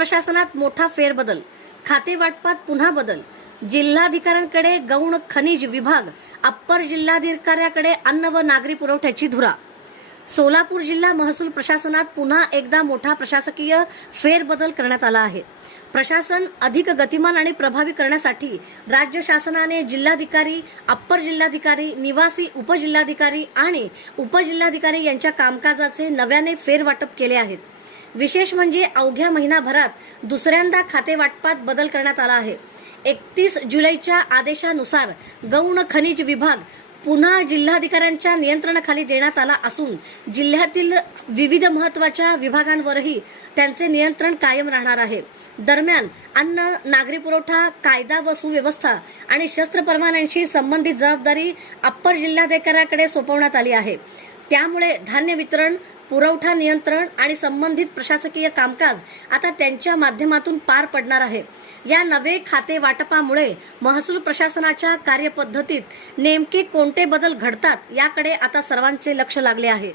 प्रशासनात मोठा फेरबदल, खाते वाटपात पुन्हा बदल, जिल्हाधिकाऱ्यांकडे गौण खनिज विभाग, अप्पर जिल्हाधिकाऱ्याकडे अन्न व नागरी पुरवठ्याची धुरा. सोलापूर जिल्हा महसूल प्रशासनात पुन्हा एकदा मोठा प्रशासकीय फेरबदल करण्यात आला आहे. प्रशासन अधिक गतिमान आणि प्रभावी करण्यासाठी राज्य शासनाने जिल्हाधिकारी, अप्पर जिल्हाधिकारी, निवासी उपजिल्हाधिकारी आणि उपजिल्हाधिकारी यांच्या कामकाजाचे नव्याने फेरवाटप केले आहेत. विशेष म्हणजे अवघ्या महिनाभरात दुसऱ्यांदा खाते वाटपात बदल करण्यात आला आहे. 31 जुलैच्या आदेशानुसार गौण खनिज विभाग पुन्हा जिल्हाधिकाऱ्यांच्या नियंत्रणाखाली देण्यात आला असून जिल्ह्यातील विविध महत्त्वाच्या विभागांवरही त्यांचे नियंत्रण कायम राहणार आहे. दरम्यान अन्न, नागरी पुरवठा, कायदा व सुव्यवस्था आणि शस्त्र परवान्यांशी संबंधित जबाबदारी अप्पर जिल्हाधिकाऱ्याकडे सोपवण्यात आली आहे. त्यामुळे धान्य वितरण, पुरवठा नियंत्रण आणि संबंधित प्रशासकीय कामकाज आता त्यांच्या माध्यमातून पार पडणार आहे. या नवे खाते वाटपामुळे महसूल प्रशासनाच्या कार्यपद्धतीत नेमके कोणते बदल घडतात याकडे आता सर्वांचे लक्ष लागले आहे.